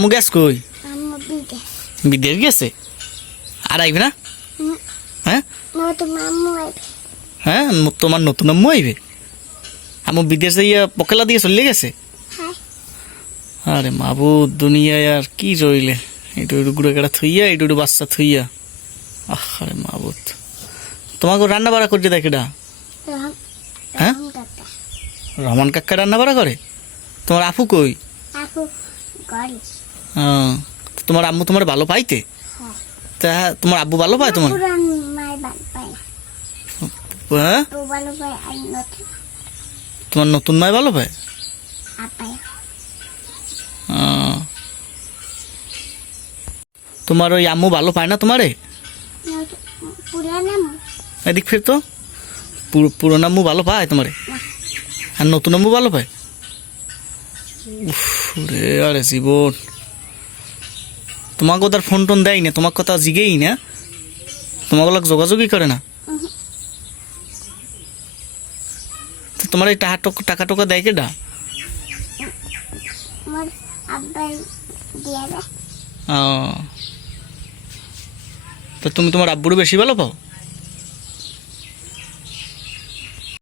আম্মু গ্যাস কই? আম্মু বিদেশ। বিদেশ গেছে? আর আইবে না? হ্যাঁ নতুন আম্মু আইবে। হ্যাঁ তোমার নতুন আম্মু আইবে? আম্মু বিদেশে ইয়া পকেলা দিয়ে চলে গেছে? হ্যাঁ। আরে মাবুদ, দুনিয়ায় আর কি রইলে, একটু একটু গুঁড়ো কেটা থইয়া একটু একটু বাচ্চা থইয়া। আরে মাবুদ, তোমাকে রান্না বাড়া করছে দেখ এটা? হ্যাঁ রহমান কাকা রান্না বাড়া করে? তোমার আপু কই? আপু গড়ি। তোমার আম্মু তোমার ভালো পাইতে? তা তোমার আব্বু ভালো পায় তোমার? পুরান মাই ভালো পায়। হ্যাঁ ও ভালো পায় আর নতুন তোমার নতুন মায় ভালো পায়? আপায়। তোমার ওই আম্মু ভালো পায় না তোমারে? পুরান আম্মু এদিক ফের তো, পুরোনো আম্মু ভালো পায় তোমারে? আর নতুন আম্মু ভালো পায়? উফ রে, আরে জীবন, তোমাকে তার ফোন টোন দেয় না, তোমার কথা জিগেই না, তোমাকে যোগাযোগই করে না। তো তোমার এই টাকা টোকা দেয় কেডা? আমার আব্বাই দিয়ে দেয়। তো তুমি তোমার আব্বুরে বেশি ভালো পাও?